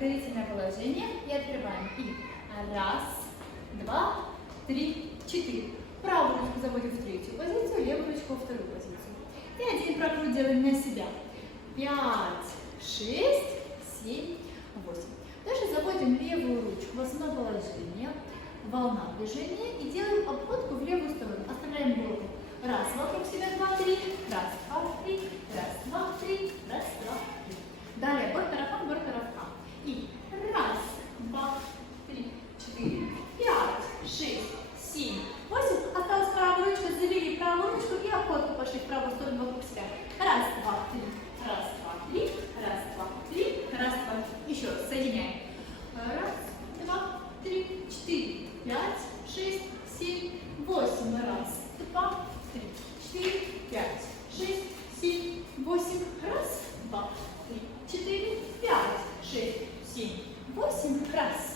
предварительное положение и открываем. И раз, два, три, четыре. Правую ручку заводим в третью позицию, левую ручку во вторую позицию. И один прокрут делаем на себя. 5, 6, 7, 8. Дальше заводим левую ручку в основное положение, волна движения и делаем обходку в левую сторону. Оставляем блоки. Раз, вокруг себя, 2, 3, раз, 2, 3, раз, 2, 3, раз, 2, 3. Далее бортарафан. И раз, 2, 3, 4, 5, 6, 7, 8. Осталась правая ручка, завели правую ручку и обходку пошли в правую сторону вокруг себя. Раз, 2, 3, раз, 2, 3, раз, 2, 3, раз, 2. Еще раз, соединяем. Раз, 2, 3, 4, 5, 6, 7, 8. Раз, 2, 3, 4, 5, 6, 7, 8. Раз, 2, 3, 4, 5, 6, 7, 8. Раз.